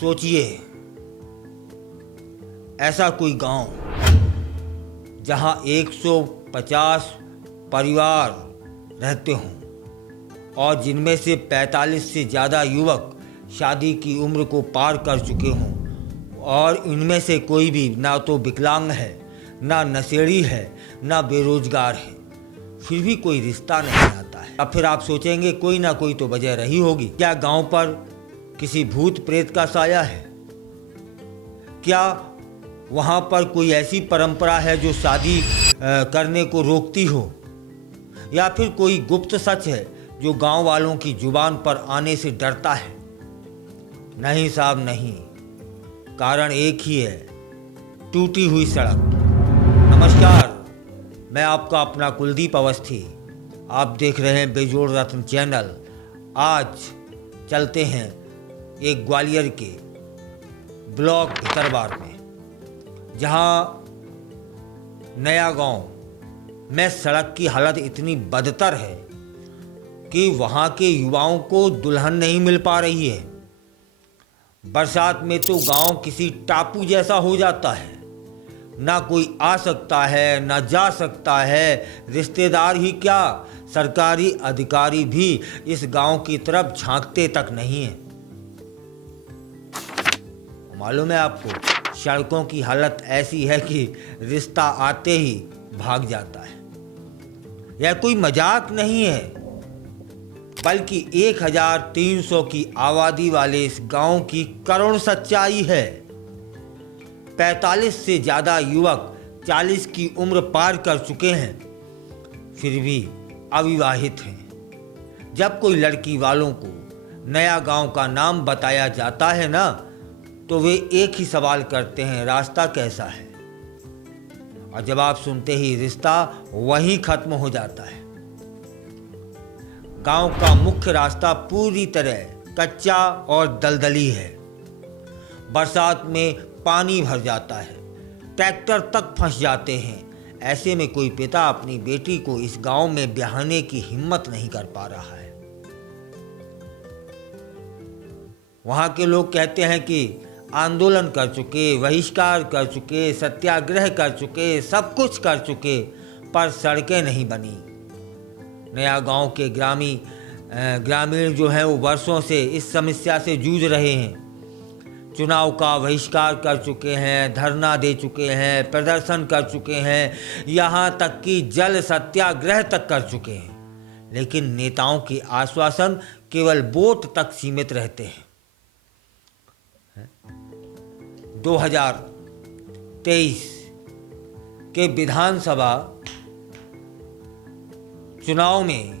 सोचिए, ऐसा कोई गांव जहां 150 परिवार रहते हों और जिनमें से 45 से ज़्यादा युवक शादी की उम्र को पार कर चुके हों और इनमें से कोई भी ना तो विकलांग है, ना नशेड़ी है, ना बेरोजगार है, फिर भी कोई रिश्ता नहीं आता है। अब फिर आप सोचेंगे कोई ना कोई तो वजह रही होगी। क्या गांव पर किसी भूत प्रेत का साया है? क्या वहाँ पर कोई ऐसी परंपरा है जो शादी करने को रोकती हो? या फिर कोई गुप्त सच है जो गांव वालों की जुबान पर आने से डरता है? नहीं साहब नहीं, कारण एक ही है, टूटी हुई सड़क। नमस्कार, मैं आपका अपना कुलदीप अवस्थी, आप देख रहे हैं बेजोड़ रत्न चैनल। आज चलते हैं एक ग्वालियर के ब्लॉक भितरवार में, जहाँ नया गांव में सड़क की हालत इतनी बदतर है कि वहाँ के युवाओं को दुल्हन नहीं मिल पा रही है। बरसात में तो गांव किसी टापू जैसा हो जाता है, ना कोई आ सकता है ना जा सकता है। रिश्तेदार ही क्या, सरकारी अधिकारी भी इस गांव की तरफ झांकते तक नहीं है। मालूम है आपको, सड़कों की हालत ऐसी है कि रिश्ता आते ही भाग जाता है। यह कोई मजाक नहीं है, बल्कि 1300 की आबादी वाले इस गांव की करुण सच्चाई है। 45 से ज़्यादा युवक 40 की उम्र पार कर चुके हैं, फिर भी अविवाहित हैं। जब कोई लड़की वालों को नया गांव का नाम बताया जाता है ना, तो वे एक ही सवाल करते हैं, रास्ता कैसा है? और जवाब सुनते ही रिश्ता वहीं खत्म हो जाता है। गांव का मुख्य रास्ता पूरी तरह कच्चा और दलदली है। बरसात में पानी भर जाता है, ट्रैक्टर तक फंस जाते हैं। ऐसे में कोई पिता अपनी बेटी को इस गांव में ब्याहने की हिम्मत नहीं कर पा रहा है। वहां के लोग कहते हैं कि आंदोलन कर चुके, बहिष्कार कर चुके, सत्याग्रह कर चुके, सब कुछ कर चुके, पर सड़कें नहीं बनी। नया गांव के ग्रामीण जो हैं वो वर्षों से इस समस्या से जूझ रहे हैं। चुनाव का बहिष्कार कर चुके हैं, धरना दे चुके हैं, प्रदर्शन कर चुके हैं, यहाँ तक कि जल सत्याग्रह तक कर चुके हैं, लेकिन नेताओं के आश्वासन केवल वोट तक सीमित रहते हैं। 2023 के विधानसभा चुनाव में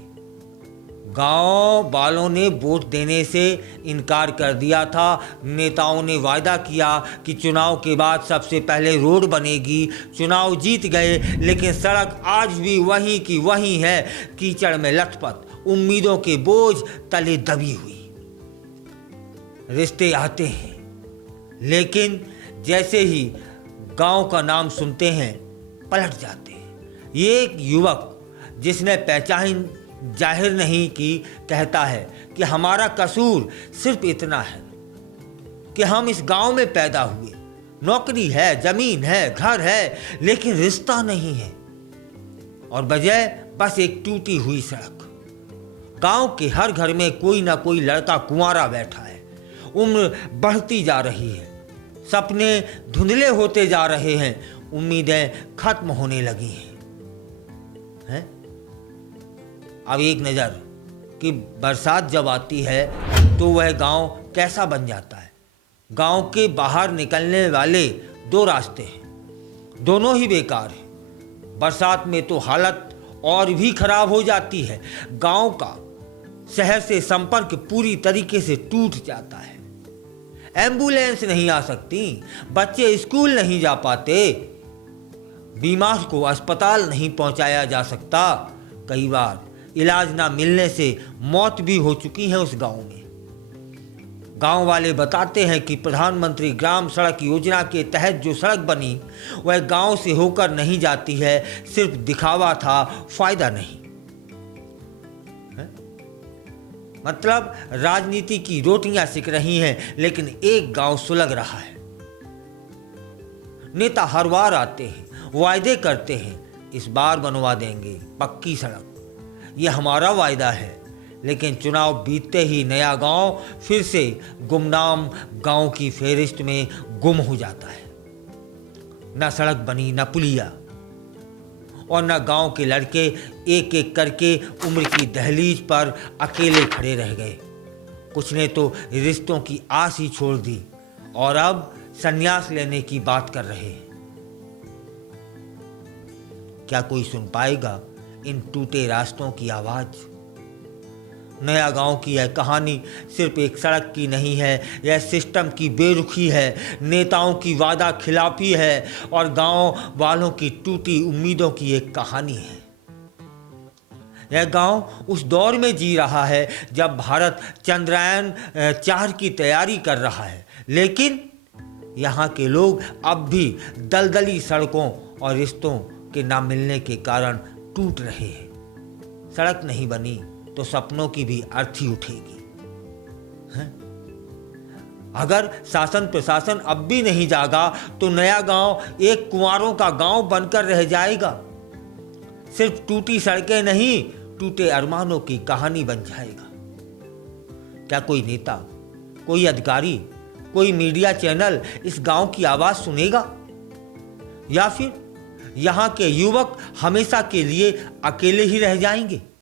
गांव वालों ने वोट देने से इनकार कर दिया था। नेताओं ने वायदा किया कि चुनाव के बाद सबसे पहले रोड बनेगी। चुनाव जीत गए, लेकिन सड़क आज भी वहीं की वहीं है, कीचड़ में लथपथ, उम्मीदों के बोझ तले दबी हुई। रिश्ते आते हैं, लेकिन जैसे ही गांव का नाम सुनते हैं पलट जाते हैं। ये एक युवक जिसने पहचान जाहिर नहीं की कहता है कि हमारा कसूर सिर्फ इतना है कि हम इस गांव में पैदा हुए, नौकरी है, जमीन है, घर है, लेकिन रिश्ता नहीं है, और वजह बस एक टूटी हुई सड़क। गांव के हर घर में कोई ना कोई लड़का कुंवारा बैठा है। उम्र बढ़ती जा रही है, सपने धुंधले होते जा रहे हैं, उम्मीदें खत्म होने लगी हैं। अब एक नज़र कि बरसात जब आती है तो वह गांव कैसा बन जाता है। गांव के बाहर निकलने वाले दो रास्ते हैं, दोनों ही बेकार हैं। बरसात में तो हालत और भी खराब हो जाती है। गांव का शहर से संपर्क पूरी तरीके से टूट जाता है। एम्बुलेंस नहीं आ सकती, बच्चे स्कूल नहीं जा पाते, बीमार को अस्पताल नहीं पहुंचाया जा सकता। कई बार इलाज ना मिलने से मौत भी हो चुकी है उस गांव में। गांव वाले बताते हैं कि प्रधानमंत्री ग्राम सड़क योजना के तहत जो सड़क बनी वह गांव से होकर नहीं जाती है, सिर्फ दिखावा था, फायदा नहीं। मतलब राजनीति की रोटियां सिक रही हैं, लेकिन एक गांव सुलग रहा है। नेता हर बार आते हैं, वायदे करते हैं, इस बार बनवा देंगे पक्की सड़क, ये हमारा वायदा है। लेकिन चुनाव बीतते ही नया गांव फिर से गुमनाम गांव की फेहरिस्त में गुम हो जाता है। न सड़क बनी, न पुलिया, और न गांव के लड़के एक एक करके उम्र की दहलीज पर अकेले खड़े रह गए। कुछ ने तो रिश्तों की आस ही छोड़ दी और अब संन्यास लेने की बात कर रहे हैं। क्या कोई सुन पाएगा इन टूटे रास्तों की आवाज? नया गांव की यह कहानी सिर्फ एक सड़क की नहीं है, यह सिस्टम की बेरुखी है, नेताओं की वादा खिलाफी है और गांव वालों की टूटी उम्मीदों की एक कहानी है। यह गांव उस दौर में जी रहा है जब भारत चंद्रयान 4 की तैयारी कर रहा है, लेकिन यहाँ के लोग अब भी दलदली सड़कों और रिश्तों के ना मिलने के कारण टूट रहे हैं। सड़क नहीं बनी तो सपनों की भी अर्थी उठेगी। अगर शासन प्रशासन अब भी नहीं जागा तो नया गांव एक कुंवारों का गांव बनकर रह जाएगा। सिर्फ टूटी सड़कें नहीं, टूटे अरमानों की कहानी बन जाएगा। क्या कोई नेता, कोई अधिकारी, कोई मीडिया चैनल इस गांव की आवाज सुनेगा? या फिर यहां के युवक हमेशा के लिए अकेले ही रह जाएंगे?